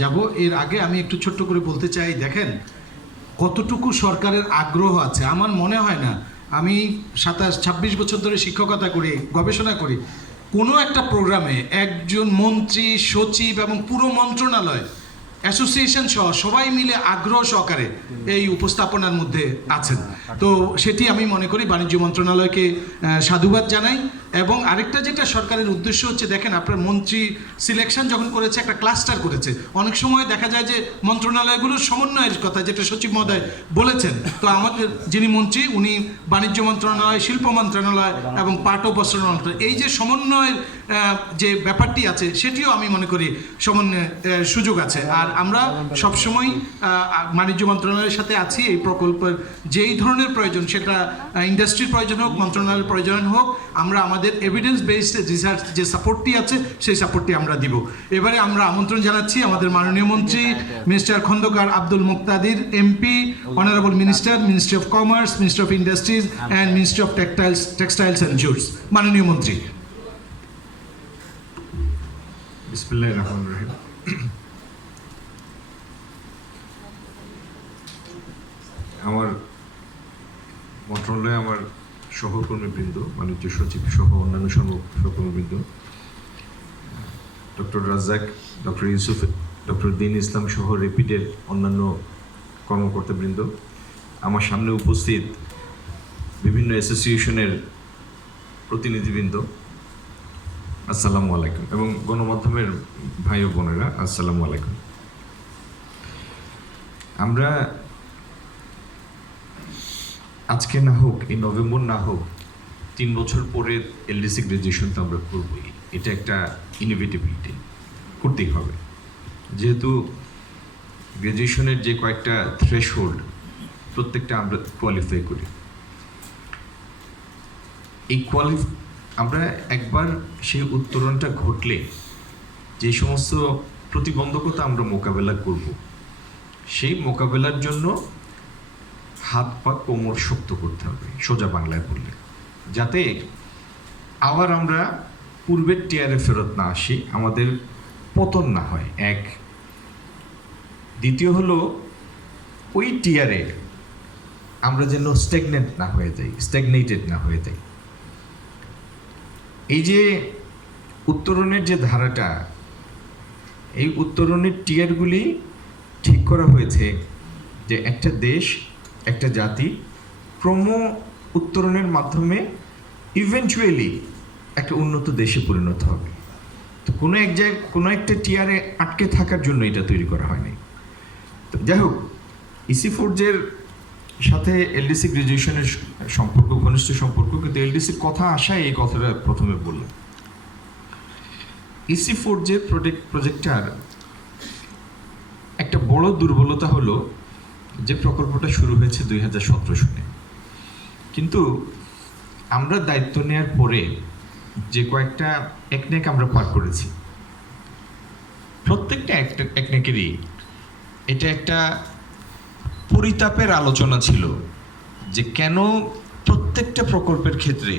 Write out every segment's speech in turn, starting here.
যাব। এর আগে আমি একটু ছোট্ট করে বলতে চাই, দেখেন কতটুকু সরকারের আগ্রহ আছে। আমার মনে হয় না, আমি 26 বছর ধরে শিক্ষকতা করি, গবেষণা করি, কোনো একটা প্রোগ্রামে একজন মন্ত্রী, সচিব এবং পুরো মন্ত্রণালয়, অ্যাসোসিয়েশন সহ সবাই মিলে আগ্রহ সহকারে এই উপস্থাপনার মধ্যে আছেন। তো সেটি আমি মনে করি বাণিজ্য মন্ত্রণালয়কে সাধুবাদ জানাই। এবং আরেকটা যেটা সরকারের উদ্দেশ্য হচ্ছে, দেখেন আপনার মন্ত্রী সিলেকশন যখন করেছে একটা ক্লাস্টার করেছে। অনেক সময় দেখা যায় যে মন্ত্রণালয়গুলোর সমন্বয়ের কথা যেটা সচিব মহোদয় বলেছেন, তো আমাদের যিনি মন্ত্রী উনি বাণিজ্য মন্ত্রণালয়, শিল্প মন্ত্রণালয় এবং পাট ও বস্ত্র মন্ত্রণালয়, এই যে সমন্বয়ের যে ব্যাপারটি আছে সেটিও আমি মনে করি সমন্বয়ের সুযোগ আছে। আর আমরা সবসময় বাণিজ্য মন্ত্রণালয়ের সাথে আছি। এই প্রকল্পের যেই ধরনের প্রয়োজন, সেটা ইন্ডাস্ট্রির প্রয়োজন হোক, মন্ত্রণালয়ের প্রয়োজন হোক, আমরা আমাদের এভিডেন্স বেসড রিসার্চ যে সাপোর্টটি আছে সেই সাপোর্টটি আমরা দিব। এবারে আমরা আমন্ত্রণ জানাচ্ছি আমাদের মাননীয় মন্ত্রী Mister Khandaker Abdul Muktadir, MP, honourable minister, Ministry of Commerce, Ministry of Industries and Ministry of Textiles and Jutes. মাননীয় মন্ত্রী। বিসমিল্লাহির রহমানির রহিম। আমার মন্ত্রণালয়ে আমার সহকর্মীবৃন্দ, বাণিজ্য সচিব সহ অন্যান্য সহকর্মীবৃন্দ, doctor Razzak, doctor Yusuf, doctor Din Islam সহ রেপিডের অন্যান্য কর্মকর্তাবৃন্দ, আমার সামনে উপস্থিত বিভিন্ন অ্যাসোসিয়েশনের প্রতিনিধিবৃন্দ, আসসালামু আলাইকুম, এবং গণমাধ্যমের ভাই ও বোনেরা, আসসালামু আলাইকুম। আমরা আজকে না হোক, এই নভেম্বর না হোক, 3 বছর পরে এলডিসি গ্রাজুয়েশন তো আমরা করবই। এটা একটা ইনোভেটিবিলিটি, করতেই হবে। যেহেতু গ্রাজুয়েশনের যে কয়েকটা থ্রেশহোল্ড প্রত্যেকটা আমরা কোয়ালিফাই করি, এই আমরা একবার সেই উত্তরণটা ঘটলে যে সমস্ত প্রতিবন্ধকতা আমরা মোকাবেলা করব, সেই মোকাবেলার জন্য হাত পা কোমর শক্ত করতে হবে, সোজা বাংলায় বললে, যাতে আবার আমরা পূর্বের টিয়ারে ফেরত না আসি, আমাদের পতন না হয়। এক, দ্বিতীয় হলো ওই টিয়ারে আমরা যেন স্ট্যাগনেটেড না হয়ে যাই। এই যে উত্তরণের যে ধারাটা, এই উত্তরণের টিয়ারগুলি ঠিক করা হয়েছে যে একটা দেশ, একটা জাতি ক্রম উত্তরণের মাধ্যমে ইভেন্চুয়ালি একটা উন্নত দেশে পরিণত হবে। তো কোনো একটা টিয়ারে আটকে থাকার জন্য এটা তৈরি করা হয়নি। তো যাই হোক, ইসি ফোর্জের সাথে এলডিসি গ্রাজুয়েশনের সম্পর্ক ঘনিষ্ঠ সম্পর্ক, কিন্তু এলডিসির কথা আসায় এই কথাটা প্রথমে বললাম। ইসি ফোর্জের প্রজেক্টটার একটা বড় দুর্বলতা হলো যে প্রকল্পটা শুরু হয়েছে 2017 সালে, কিন্তু আমরা দায়িত্ব নেওয়ার পরে যে কয়েকটা একনেক আমরা পার করেছি, প্রত্যেকটা একনেকেরই এটা একটা পরিতাপের আলোচনা ছিল যে কেন প্রত্যেকটা প্রকল্পের ক্ষেত্রে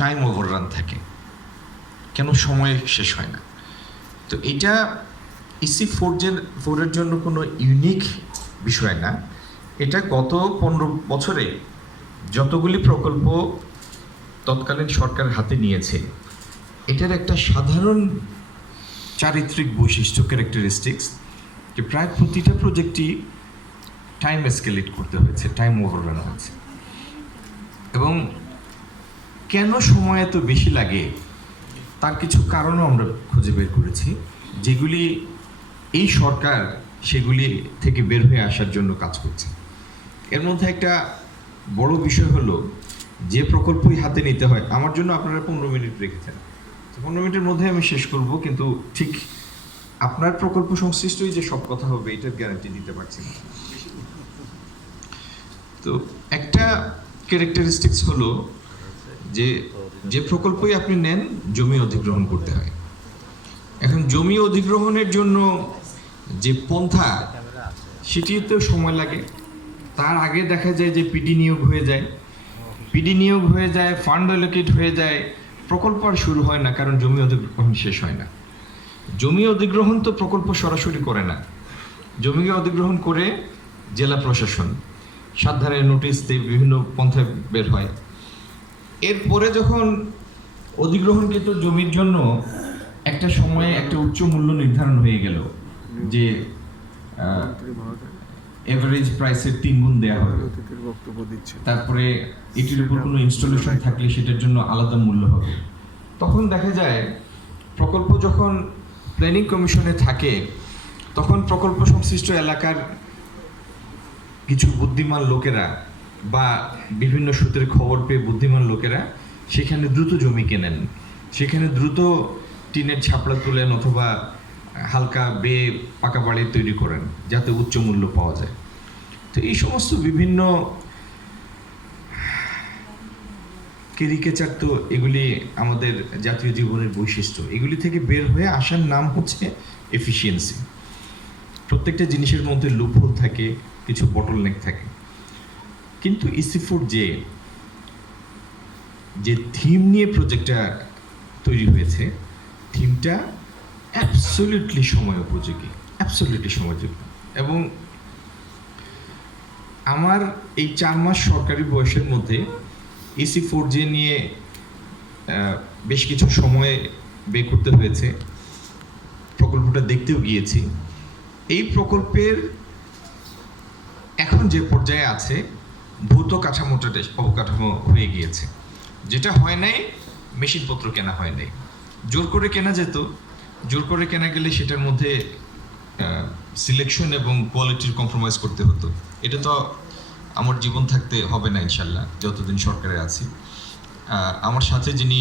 টাইম ওভাররান থাকে, কেন সময় শেষ হয় না। তো এটা ইসি ফোরের জন্য কোনো ইউনিক বিষয় না। এটা গত 15 বছরে যতগুলি প্রকল্প তৎকালীন সরকার হাতে নিয়েছে, এটার একটা সাধারণ চারিত্রিক বৈশিষ্ট্য, ক্যারেক্টারিস্টিক্স, যে প্রায় প্রতিটা প্রজেক্টই টাইম এসকেলেট করতে হয়েছে, টাইম ওভাররান হয়েছে। এবং কেন সময় এত বেশি লাগে তার কিছু কারণও আমরা খুঁজে বের করেছি, যেগুলি এই সরকার সেগুলি থেকে বের হয়ে আসার জন্য কাজ করছে। এর মধ্যে একটা বড় বিষয় হলো, যে প্রকল্পই হাতে নিতে হয়, আমার জন্য আপনারা 15 মিনিট রেখেছেন, 15 মিনিটের মধ্যে আমি শেষ করব, কিন্তু ঠিক আপনার প্রকল্প সংশ্লিষ্টই যে সব কথা হবে এটার গ্যারান্টি দিতে পারছি না। তো একটা ক্যারেক্টারিস্টিক্স হলো যে প্রকল্পই আপনি নেন, জমি অধিগ্রহণ করতে হয়। এখন জমি অধিগ্রহণের জন্য যে পন্থা, সেটিতেও সময় লাগে। তার আগে দেখা যায় যে পিডি নিয়োগ হয়ে যায়, ফান্ড অ্যালোকেট হয়ে যায়, প্রকল্প আর শুরু হয় না, কারণ জমি অধিগ্রহণ শেষ হয় না। জমি অধিগ্রহণ তো প্রকল্প সরাসরি করে না, জমি অধিগ্রহণ করে জেলা প্রশাসন 7 ধারায় নোটিশ দিয়ে বিভিন্ন পন্থায় বের হয়। এরপরে যখন অধিগ্রহণকৃত জমির জন্য একটা সময়ে একটা উচ্চ মূল্য নির্ধারণ হয়ে গেল যে এভারেজ প্রাইসের 3 গুণ দেওয়া হবে, তারপরে এটির উপর কোনো ইনস্টলেশন থাকলে সেটার জন্য আলাদা মূল্য হবে, তখন দেখা যায় প্রকল্প যখন প্ল্যানিং কমিশনে থাকে তখন প্রকল্প সংশ্লিষ্ট এলাকার কিছু বুদ্ধিমান লোকেরা বা বিভিন্ন সূত্রে খবর পেয়ে বুদ্ধিমান লোকেরা সেখানে দ্রুত জমি কেনেন, সেখানে দ্রুত টিনের ছাপড়া তুলেন অথবা হালকা বেয়ে পাকা বাড়ি তৈরি করেন যাতে উচ্চ মূল্য পাওয়া যায়। তো এই সমস্ত বিভিন্ন কেরিকেচার, তো এগুলি আমাদের জাতীয় জীবনের বৈশিষ্ট্য, এগুলি থেকে বের হয়ে আসার নাম হচ্ছে এফিসিয়েন্সি। প্রত্যেকটা জিনিসের মধ্যে লুপহোল থাকে, কিছু বটলনেক থাকে, কিন্তু ইসি4 যে থিম নিয়ে প্রজেক্টটা তৈরি হয়েছে, থিমটা অ্যাবসলিউটলি সময় উপযোগী, অ্যাবসলিউটলি সময়োপযোগী। এবং আমার এই 4 মাস সরকারি বয়সের মধ্যে ইসি4 নিয়ে বেশ কিছু সময় ব্যয় করতে হয়েছে, প্রকল্পটা দেখতেও গিয়েছি। এই প্রকল্পের এখন যে পর্যায়ে আছে ভৌত কাঠামোটা অবকাঠামো হয়ে গিয়েছে, যেটা হয় নাই মেশিনপত্র কেনা হয় নাই, জোর করে কেনা যেত, জোর করে কেনা গেলে সেটার মধ্যে সিলেকশন এবং কোয়ালিটির কম্প্রোমাইজ করতে হতো। এটা তো আমার জীবন থাকতে হবে না ইনশাল্লাহ, যতদিন সরকারে আছি। আমার সাথে যিনি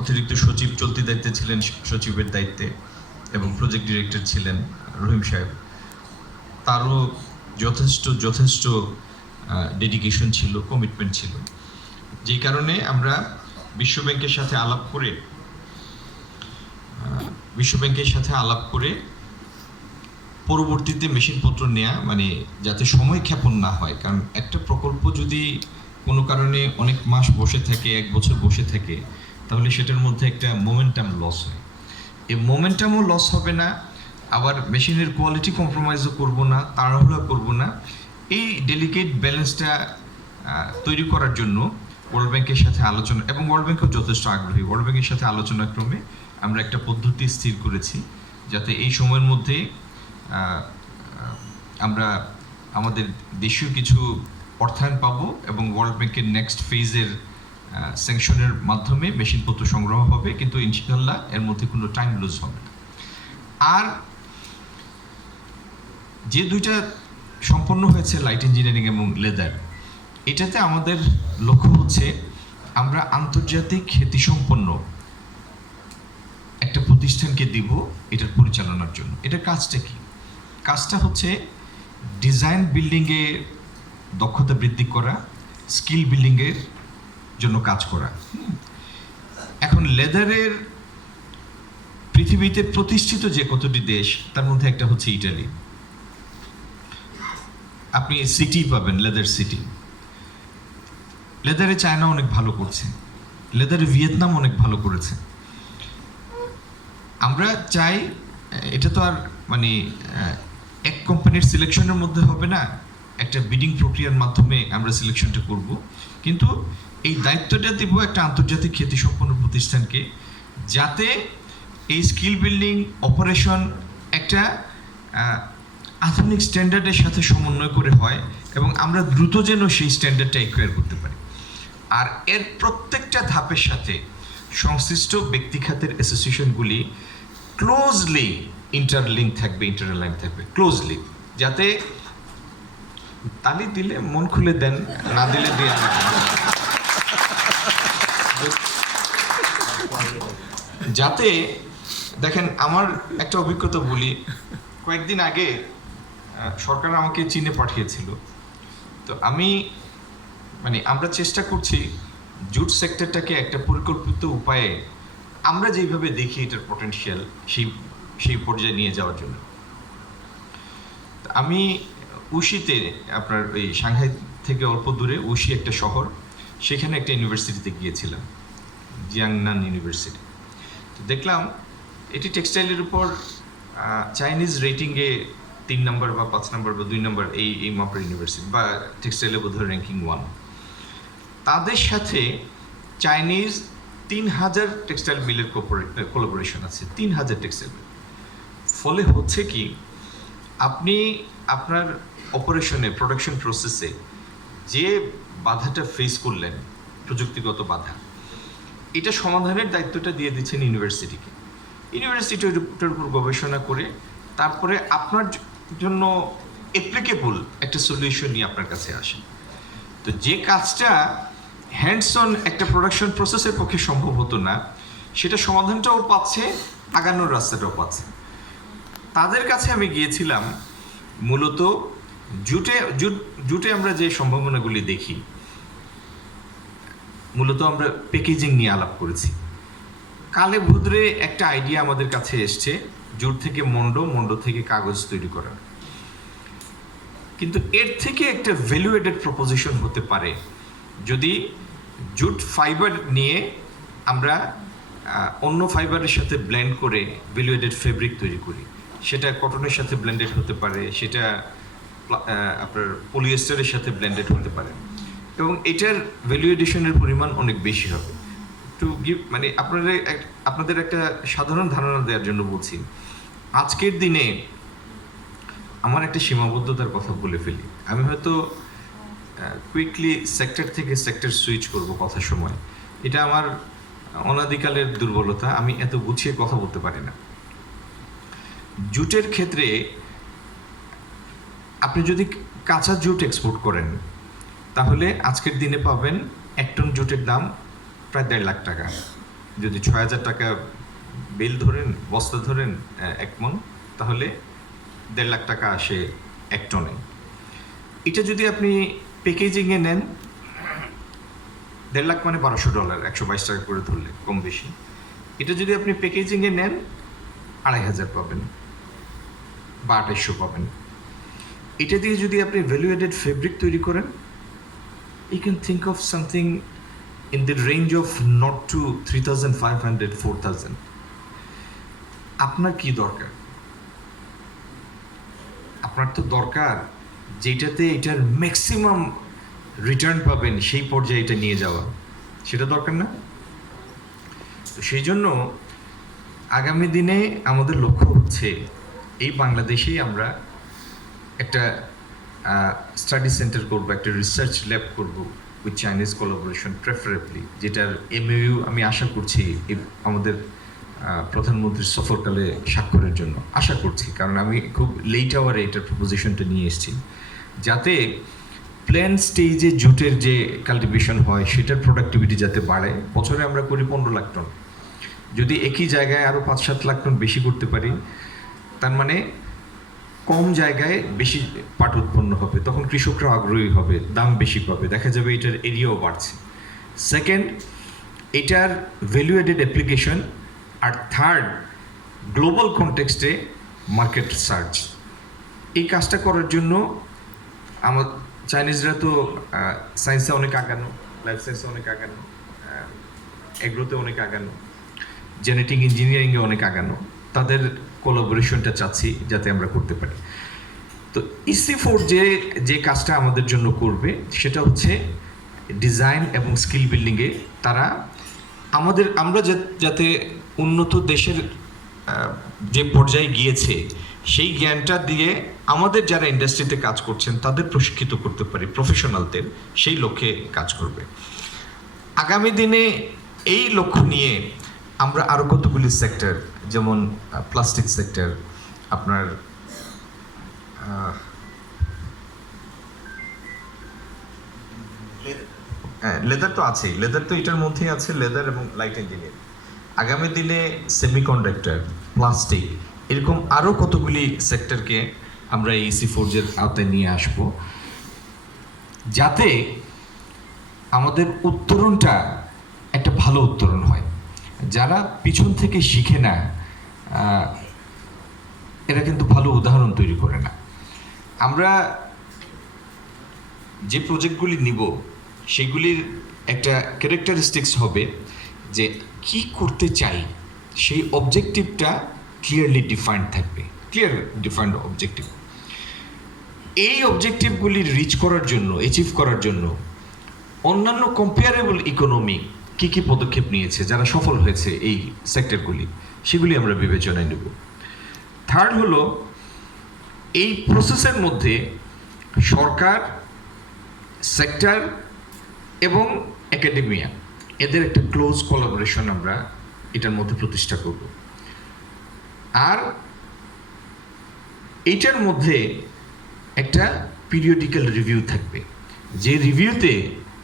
অতিরিক্ত সচিব চলতি দায়িত্বে ছিলেন, সচিবের দায়িত্বে, এবং প্রজেক্ট ডিরেক্টর ছিলেন রহিম সাহেব, তারও যথেষ্ট ডেডিকেশন ছিল, কমিটমেন্ট ছিল, যেই কারণে আমরা বিশ্ব ব্যাংকের সাথে আলাপ করে পরবর্তীতে মেশিনপত্র নেওয়া, মানে যাতে সময় ক্ষেপণ না হয়। কারণ একটা প্রকল্প যদি কোনো কারণে অনেক মাস বসে থাকে, 1 বছর বসে থাকে, তাহলে সেটার মধ্যে একটা মোমেন্টাম লস হয়। এই মোমেন্টামও লস হবে না, আবার মেশিনের কোয়ালিটি কম্প্রোমাইজও করব না, তাড়াহুড়া করব না। এই ডেলিকেট ব্যালেন্সটা তৈরি করার জন্য ওয়ার্ল্ড ব্যাংকের সাথে আলোচনা, এবং ওয়ার্ল্ড ব্যাংকও যথেষ্ট আগ্রহী, ওয়ার্ল্ড ব্যাংকের সাথে আলোচনা ক্রমে আমরা একটা পদ্ধতি স্থির করেছি যাতে এই সময়ের মধ্যে আমরা আমাদের দেশীয় কিছু অর্থায়ন পাবো এবং ওয়ার্ল্ড ব্যাংকের নেক্সট ফেজের স্যাংশনের মাধ্যমে মেশিনপত্র সংগ্রহ হবে, কিন্তু ইনশাআল্লাহ এর মধ্যে কোনো টাইম লুজ হবে না। আর যে 2টা সম্পন্ন হয়েছে, লাইট ইঞ্জিনিয়ারিং এবং লেদার, এটাতে আমাদের লক্ষ্য হচ্ছে আমরা আন্তর্জাতিক খ্যাতিসম্পন্ন একটা প্রতিষ্ঠানকে দিব এটার পরিচালনার জন্য। এটার কাজটা কি? কাজটা হচ্ছে ডিজাইন বিল্ডিংয়ে দক্ষতা বৃদ্ধি করা, স্কিল বিল্ডিংয়ের জন্য কাজ করা। এখন লেদারের পৃথিবীতে প্রতিষ্ঠিত যে কতটি দেশ, তার মধ্যে একটা হচ্ছে ইটালি। আপনি সিটি পাবেন, লেদার সিটি। লেদারে চায়না অনেক ভালো করছে, লেদারে ভিয়েতনাম অনেক ভালো করেছে। আমরা চাই, এটা তো আর মানে এক কোম্পানির সিলেকশনের মধ্যে হবে না, একটা বিডিং প্রক্রিয়ার মাধ্যমে আমরা সিলেকশনটা করব, কিন্তু এই দায়িত্বটা দেব একটা আন্তর্জাতিক খ্যাতিসম্পন্ন প্রতিষ্ঠানকে, যাতে এই স্কিল বিল্ডিং অপারেশন একটা আধুনিক স্ট্যান্ডার্ডের সাথে সমন্বয় করে হয় এবং আমরা দ্রুত যেন সেই স্ট্যান্ডার্ডটা অ্যাকোয়ার করতে পারি। আর এর প্রত্যেকটা ধাপের সাথে সংশ্লিষ্ট ব্যক্তি খাতের অ্যাসোসিয়েশনগুলি ক্লোজলি ইন্টারলিঙ্ক থাকবে, ইন্টারলাইন থাকবে ক্লোজলি, যাতে তালি দিলে মন খুলে দেন, না দিলে দিয়ে যাতে দেখেন। আমার একটা অভিজ্ঞতা বলি, কয়েকদিন আগে সরকার আমাকে চীনে পাঠিয়েছিল। তো আমরা চেষ্টা করছি জুট সেক্টরটাকে একটা পরিকল্পিত উপায়ে আমরা যেভাবে দেখি এটার পটেনশিয়াল সেই পর্যায়ে নিয়ে যাওয়ার জন্য। আমি উশিতে, আপনার ওই সাংহাই থেকে অল্প দূরে উশি একটা শহর, সেখানে একটা ইউনিভার্সিটিতে গিয়েছিলাম, জিয়াংনান ইউনিভার্সিটি। তো দেখলাম এটি টেক্সটাইলের উপর চাইনিজ রেটিংয়ে 3 নম্বর বা 5 নম্বর বা 2 নম্বর এই মাপের ইউনিভার্সিটি, বা টেক্সটাইলে বোধহয় র্যাঙ্কিং 1। তাদের সাথে চাইনিজ 3000 টেক্সটাইল মিলের কোলাবোরেশন আছে, 3000 টেক্সটাইল মিল। ফলে হচ্ছে কি, আপনি আপনার অপারেশনে, প্রোডাকশন প্রসেসে যে বাধাটা ফেস করলেন, প্রযুক্তিগত বাধা, এটা সমাধানের দায়িত্বটা দিয়ে দিচ্ছেন ইউনিভার্সিটিকে। ইউনিভার্সিটি ওটার উপর গবেষণা করে তারপরে আপনার জন্য অ্যাপ্লিকেবল একটা সলিউশন নিয়ে আপনার কাছে আসে। তো যে কাজটা হ্যান্ডস অন একটা প্রোডাকশন প্রসেসের পক্ষে সম্ভব হতো না, সেটা সমাধানটাও পাচ্ছে, আগানোর রাস্তাটাও পাচ্ছে। তাদের কাছে আমি গিয়েছিলাম মূলত জুটে আমরা যে সম্ভাবনাগুলি দেখি, মূলত আমরা প্যাকেজিং নিয়ে আলাপ করেছি। কালে ভদ্রে একটা আইডিয়া আমাদের কাছে এসছে, জুট থেকে মন্ড থেকে কাগজ তৈরি করার। কিন্তু এর থেকে একটা ভ্যালুয়েডেড প্রপোজিশন হতে পারে যদি জুট ফাইবার নিয়ে আমরা অন্য ফাইবারের সাথে ব্লেন্ড করে ভ্যালুয়েডেড ফেব্রিক তৈরি করি। সেটা কটনের সাথে ব্লেন্ডেড হতে পারে, সেটা আপনার পলিয়েস্টারের সাথে ব্লেন্ডেড হতে পারে, এবং এটার ভ্যালু এডিশনের পরিমাণ অনেক বেশি হবে। টু গিভ মানে আপনাদের একটা সাধারণ ধারণা দেওয়ার জন্য বলছি, আজকের দিনে আমার একটা সীমাবদ্ধতার কথা বলে ফেলি। আমি হয়তো কুইকলি সেক্টর থেকে সেক্টর সুইচ করব কথার সময়, এটা আমার অনাদিকালের দুর্বলতা, আমি এত গুছিয়ে কথা বলতে পারি না। জুটের ক্ষেত্রে আপনি যদি কাঁচা জুট এক্সপোর্ট করেন, তাহলে আজকের দিনে পাবেন 1 টন জুটের দাম প্রায় 1.5 লাখ টাকা। যদি 6000 টাকা বেল ধরেন, বস্তা ধরেন 1 মণ, তাহলে 1.5 লাখ টাকা আসে 1 টনে। এটা যদি আপনি প্যাকেজিংয়ে নেন, 1.5 লাখ মানে $1200, 122 টাকা করে ধরলে কম বেশি। এটা যদি আপনি প্যাকেজিংয়ে নেন 2500 পাবেন বা 2800 পাবেন। এটা দিয়ে যদি আপনি ভ্যালুয়েডেড ফেব্রিক তৈরি করেন, you can think of something in the range of not to 3500, 4000. আপনার কি দরকার? আপনার তো দরকার যেটাতে এটার ম্যাক্সিমাম রিটার্ন পাবেন, সেই পর্যায়ে এটা নিয়ে যাওয়া, সেটা দরকার না? তো সেই জন্য আগামী দিনে আমাদের লক্ষ্য হচ্ছে এই বাংলাদেশেই আমরা একটা স্টাডি সেন্টার করবো, একটা রিসার্চ ল্যাব করবো উইথ চাইনিজ কোলাবোরেশন প্রেফারেবলি, যেটার MOU আমি আশা করছি আমাদের প্রধানমন্ত্রীর সফরকালে স্বাক্ষরের জন্য আশা করছি, কারণ আমি খুব লেট আওয়ারে এটার প্রপোজিশনটা নিয়ে এসেছি, যাতে প্ল্যান স্টেজে জুটের যে কাল্টিভেশন হয় সেটার প্রোডাক্টিভিটি যাতে বাড়ে। বছরে আমরা করি 15 লাখ টন, যদি একই জায়গায় আরও 5-7 লাখ টন বেশি করতে পারি, তার মানে কম জায়গায় বেশি পাট উৎপন্ন হবে, তখন কৃষকরা আগ্রহী হবে, দাম বেশি পাবে, দেখা যাবে এটার এরিয়াও বাড়ছে। সেকেন্ড, এটার ভ্যালু এডেড অ্যাপ্লিকেশন। আর থার্ড, গ্লোবাল কনটেক্সটে মার্কেট সার্চ। এই কাজটা করার জন্য আমার চাইনিজরা তো সায়েন্সে অনেক আগানো, লাইফ সায়েন্সে অনেক আগানো, এগ্রোতে অনেক আগানো, জেনেটিক ইঞ্জিনিয়ারিংয়ে অনেক আগানো, তাদের কোলাবোরেশনটা চাচ্ছি যাতে আমরা করতে পারি। তো EC4 যে কাজটা আমাদের জন্য করবে সেটা হচ্ছে ডিজাইন এবং স্কিল বিল্ডিংয়ে তারা আমরা যাতে উন্নত দেশের যে পর্যায়ে গিয়েছে সেই জ্ঞানটা দিয়ে আমাদের যারা ইন্ডাস্ট্রিতে কাজ করছেন তাদের প্রশিক্ষিত করতে পারি, প্রফেশনালদের, সেই লক্ষ্যে কাজ করবে। আগামী দিনে এই লক্ষ্য নিয়ে আমরা আরও কতগুলি সেক্টর, যেমন প্লাস্টিক সেক্টর, আপনার লেদার তো আছেই, লেদার তো এটার মধ্যেই আছে, লেদার এবং লাইট ইঞ্জিনিয়ারিং। আগামী দিনে সেমিকন্ডাক্টর, প্লাস্টিক, এরকম আরও কতগুলি সেক্টরকে আমরা এই EC4 এর আওতায় নিয়ে আসব, যাতে আমাদের উত্তরণটা একটা ভালো উত্তরণ হয়। যারা পিছন থেকে শিখে না, এরা কিন্তু ভালো উদাহরণ তৈরি করে না। আমরা যে প্রজেক্টগুলি নিব সেগুলির একটা ক্যারেক্টারিস্টিক্স হবে যে কি করতে চাই, সেই অবজেক্টিভটা ক্লিয়ারলি ডিফাইন্ড থাকবে, ক্লিয়ার ডিফাইন্ড অবজেক্টিভ। এই অবজেক্টিভগুলি রিচ করার জন্য, অ্যাচিভ করার জন্য অন্যান্য কম্পেয়ারেবল ইকোনমি কী কী পদক্ষেপ নিয়েছে, যারা সফল হয়েছে এই সেক্টরগুলি, সেগুলি আমরা বিবেচনায় নেব। থার্ড হলো, এই প্রসেসের মধ্যে সরকার, সেক্টর এবং একাডেমিয়া, এদের একটা ক্লোজ কোলাবোরেশন আমরা এটার মধ্যে প্রতিষ্ঠা করব। আর এইটার মধ্যে একটা পিরিয়ডিক্যাল রিভিউ থাকবে, যে রিভিউতে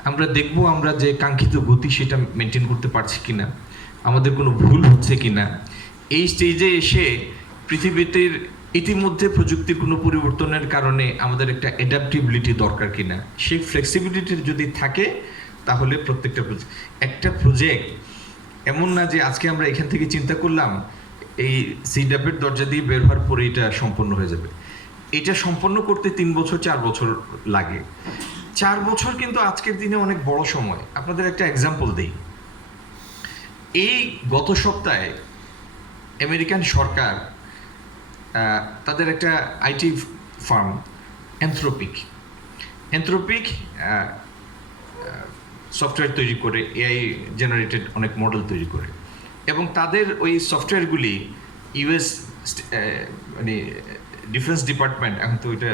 আমরা দেখব আমরা যে কাঙ্ক্ষিত গতি সেটা মেনটেন করতে পারছি কিনা, আমাদের কোনো ভুল হচ্ছে কিনা, এই স্টেজে এসে পৃথিবীতে ইতিমধ্যে প্রযুক্তির কোনো পরিবর্তনের কারণে আমাদের একটা অ্যাডাপ্টিবিলিটি দরকার কিনা, সেই ফ্লেক্সিবিলিটি যদি থাকে তাহলে প্রত্যেকটা একটা প্রজেক্ট এমন না যে আজকে আমরা এখান থেকে চিন্তা করলাম এই সিডাপের দরজা দিয়ে বের হওয়ার পরে এটা সম্পন্ন হয়ে যাবে। এটা সম্পন্ন করতে 3 বছর 4 বছর লাগে। 4 বছর কিন্তু আজকের দিনে অনেক বড় সময়। আপনাদের একটা এক্সাম্পল দেই। এই গত সপ্তাহে আমেরিকান সরকার তাদের একটা আইটি ফার্ম এনথ্রোপিক সফটওয়্যার তৈরি করে, এআই জেনারেটেড অনেক মডেল তৈরি করে, এবং তাদের ওই সফটওয়্যারগুলি ইউএস মানে ডিফেন্স ডিপার্টমেন্ট, এখন তো ওইটা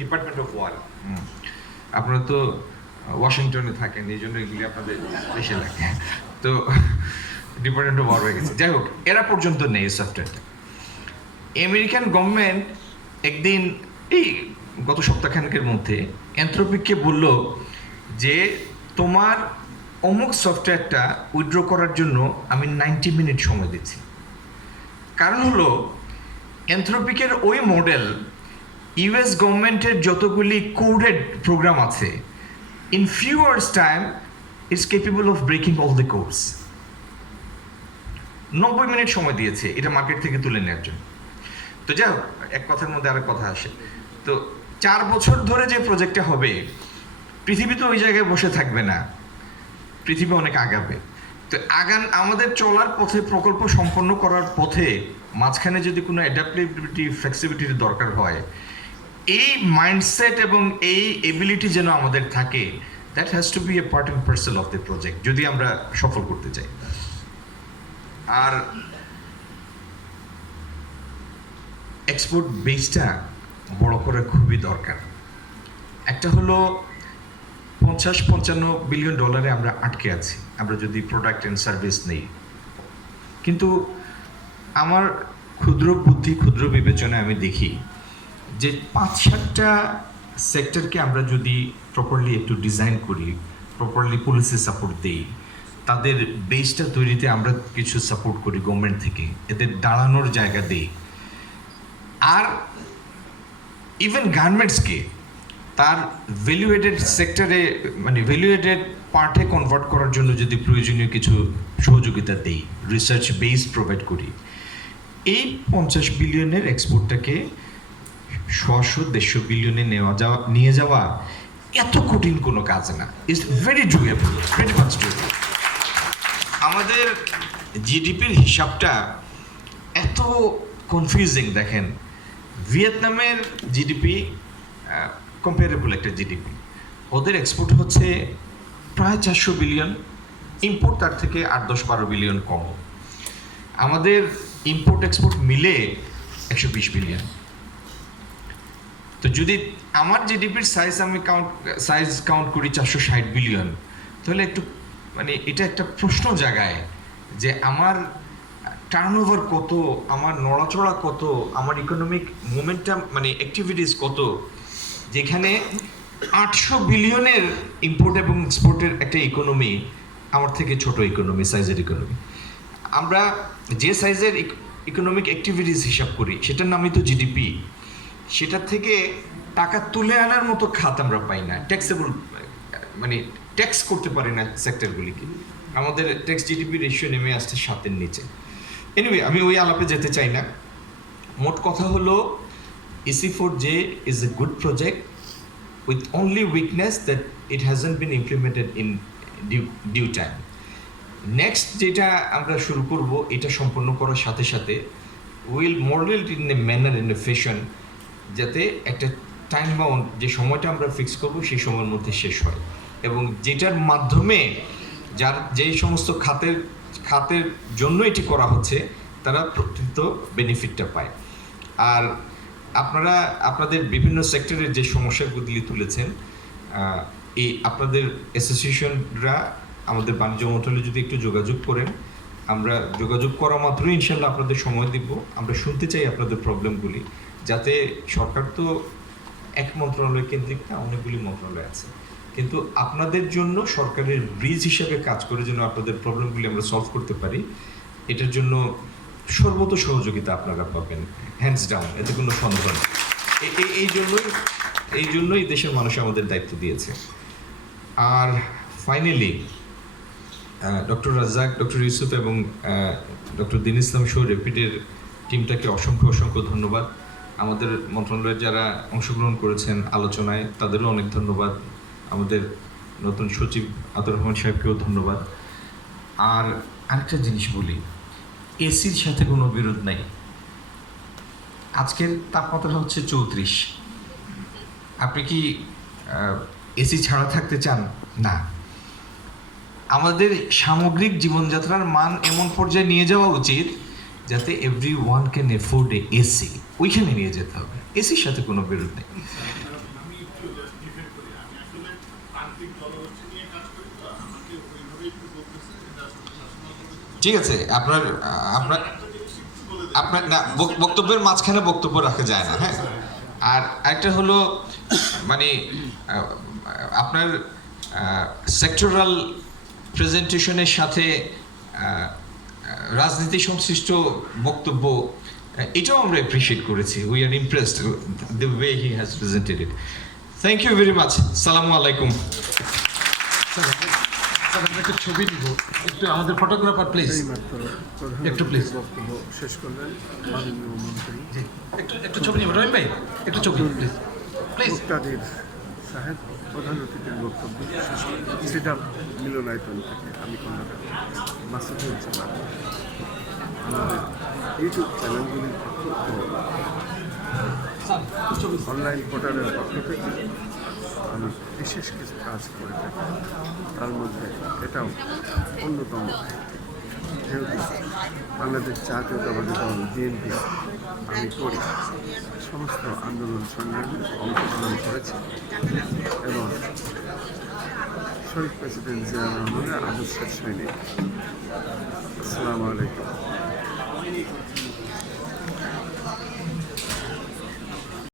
ডিপার্টমেন্ট অফ ওয়ার, আপনারা তো ওয়াশিংটনে থাকেন, এই জন্য এগুলি আপনাদের দেশে লাগে, তো ডিপার্টমেন্ট অফ ওয়ার হয়ে গেছে। যাই হোক, এরা পর্যন্ত নেই সফটওয়্যারটা। আমেরিকান গভর্নমেন্ট একদিন এই গত সপ্তাহখানেকের মধ্যে এনথ্রোপিককে বলল যে তোমার অমুক সফটওয়্যারটা উইথড্র করার জন্য আমি 90 মিনিট সময় দিচ্ছি। কারণ হলো এনথ্রোপিকের ওই মডেল ইউএস গভর্নমেন্টের যতগুলি কোডেড প্রোগ্রাম আছে, in few hours time it's capable of breaking all the codes. 90 minute সময় দিয়েছে এটা মার্কেট থেকে তুলে নেওয়ার জন্য। তো যাই হোক, এক কথার মধ্যে আরেক কথা আসে। তো 4 বছর ধরে যে প্রজেক্টটা হবে, পৃথিবী তো ওই জায়গায় বসে থাকবে না, পৃথিবী অনেক আগাবে। তো আমাদের চলার পথে, প্রকল্প সম্পন্ন করার পথে মাঝখানে যদি কোনো অ্যাডাপ্টেবিলিটি, ফ্লেক্সিবিলিটির দরকার হয়, এই মাইন্ডসেট এবং এই এবিলিটি যেন আমাদের থাকে, that has to be a part and parcel of the project, যদি আমরা সফল করতে চাই। আর এক্সপোর্ট বেসটা বড় করা খুবই দরকার। একটা হলো 50-55 বিলিয়ন ডলারে আমরা আটকে আছি, আমরা যদি প্রোডাক্ট অ্যান্ড সার্ভিস নেই। কিন্তু আমার ক্ষুদ্র বুদ্ধি, ক্ষুদ্র বিবেচনায় আমি দেখি যে 5-7টা সেক্টরকে আমরা যদি প্রপারলি একটু ডিজাইন করি, প্রপারলি পলিসি সাপোর্ট দিই, তাদের বেসটা তৈরিতে আমরা কিছু সাপোর্ট করি গভর্নমেন্ট থেকে, এদের দাঁড়ানোর জায়গা দিই, আর ইভেন গার্মেন্টসকে তার ভ্যালুয়েটেড সেক্টরে, মানে ভ্যালুয়েটেড পার্টে কনভার্ট করার জন্য যদি প্রয়োজনীয় কিছু সহযোগিতা দেই, রিসার্চ বেস প্রোভাইড করি, এই 50 বিলিয়নের এক্সপোর্টটাকে 100-150 বিলিয়নে নিয়ে যাওয়া এত কঠিন কোনো কাজ না। It's very doable, very much doable. আমাদের জিডিপির হিসাবটা এত কনফিউজিং। দেখেন, ভিয়েতনামের জিডিপি কম্পারেবল একটা জিডিপি, ওদের এক্সপোর্ট হচ্ছে প্রায় 400 বিলিয়ন, ইম্পোর্ট তার থেকে 8-10-12 বিলিয়ন কম। আমাদের ইম্পোর্ট এক্সপোর্ট মিলে 120 বিলিয়ন। তো যদি আমার জিডিপির সাইজ কাউন্ট করি 460 বিলিয়ন, তাহলে একটু মানে এটা একটা প্রশ্ন জাগায় যে আমার টার্নওভার কত, আমার নড়াচড়া কত, আমার ইকোনমিক মোমেন্টাম মানে অ্যাক্টিভিটিস কত, যেখানে 800 বিলিয়নের ইম্পোর্ট এবং এক্সপোর্টের একটা ইকোনমি আমার থেকে ছোট ইকোনমি, সাইজের ইকোনমি। আমরা যে সাইজের ইকোনমিক অ্যাক্টিভিটিস হিসাব করি সেটার নামই তো জিডিপি। সেটার থেকে টাকা তুলে আনার মতো খাত আমরা পাই না, ট্যাক্সেবল, মানে ট্যাক্স করতে পারি না সেক্টরগুলিকে। আমাদের ট্যাক্স জিডিপি রেশিও নেমে আসছে 7-এর নিচে। এনিওয়ে, আমি ওই আলাপে যেতে চাই না। মোট কথা হলো EC4J is a good project with only weakness that it hasn't been implemented in due time. Next যেটা আমরা শুরু করব, এটা সম্পন্ন করার সাথে সাথে will model in a manner in a fashion, যাতে একটা টাইম বাউন্ড যে সময়টা আমরা ফিক্স করব সেই সময়ের মধ্যে শেষ হয়, এবং যেটার মাধ্যমে যেই সমস্ত খাতের জন্য এটি করা হচ্ছে তারা প্রকৃত বেনিফিটটা পায়। আর আপনারা আপনাদের বিভিন্ন সেক্টরের যে সমস্যাগুলি তুলেছেন, এই আপনাদের অ্যাসোসিয়েশনরা আমাদের বাণিজ্য মন্ত্রণালয়ে যদি একটু যোগাযোগ করেন, আমরা যোগাযোগ করা মাত্রই ইনশাল্লাহ আপনাদের সময় দিব। আমরা শুনতে চাই আপনাদের প্রবলেমগুলি, যাতে সরকার তো এক মন্ত্রণালয় কেন্দ্রিক না, অনেকগুলি মন্ত্রণালয় আছে, কিন্তু আপনাদের জন্য সরকারের ব্রিজ হিসেবে কাজ করে যেন আপনাদের প্রবলেমগুলি আমরা সলভ করতে পারি, এটার জন্য সর্বত সহযোগিতা আপনারা পাবেন, হ্যান্ডস ডাউন, এতে কোনো সন্দেহ নেই। এই জন্যই দেশের মানুষ আমাদের দায়িত্ব দিয়েছে। আর finally doctor Razzak, doctor Yusuf এবং ডক্টর দিন ইসলাম সহ র্যাপিডের টিমটাকে অসংখ্য ধন্যবাদ। আমাদের মন্ত্রণালয়ের যারা অংশগ্রহণ করেছেন আলোচনায় তাদেরও অনেক ধন্যবাদ। আমাদের নতুন সচিব আতর রহমান সাহেবকেও ধন্যবাদ। আর আরেকটা জিনিস বলি, এসির সাথে কোনো বিরোধ নাই। আজকের তাপমাত্রা হচ্ছে 34। আপনি কি এসি ছাড়া থাকতে চান? না। আমাদের সামগ্রিক জীবনযাত্রার মান এমন পর্যায়ে নিয়ে যাওয়া উচিত যাতে every one can afford A AC, ওইখানে নিয়ে যেতে হবে। এসির সাথে কোনো বিরোধ নেই। ঠিক আছে, আপনার আপনার আপনার না, বক্তব্যের মাঝখানে বক্তব্য রাখা যায় না। হ্যাঁ, আর একটা হলো মানে আপনার সেক্টরাল প্রেজেন্টেশনের সাথে রাজনীতি সংশ্লিষ্ট বক্তব্য, এটাও আমরা অ্যাপ্রিসিয়েট করেছি। We are impressed the way he has presented it. Thank you very much. সালামু আলাইকুম। একটা ছবি নিব, একটু আমাদের ফটোগ্রাফার প্লিজ, একটু প্লিজ বক্তব্য শেষ করলেন মাননীয় মন্ত্রী একটু ছবি নিব। রহিম ভাই একটু ছবি প্লিজ প্লিজ। মুক্তাদির সাহেব প্রধান অতিথির বক্তব্য শেষ করলেন সিডাম মিলনায়তন থেকে। আমি খন্দকার মাসুদুজ্জামান। আমাদের ইউটিউব চ্যানেলগুলির পক্ষ ও অনলাইন পোর্টালের পক্ষ থেকে আমি বিশেষ কিছু কাজ করে থাকি, তার মধ্যে এটাও অন্যতম। যেহেতু বাংলাদেশ জাতীয়তাবাদী দল বিএনপি আমি করি, সমস্ত আন্দোলন সংগ্রামে অংশগ্রহণ করেছি এবং শহীদ প্রেসিডেন্ট জিয়া রহমানের আদর্শের সৈনিক। আসসালামু আলাইকুম।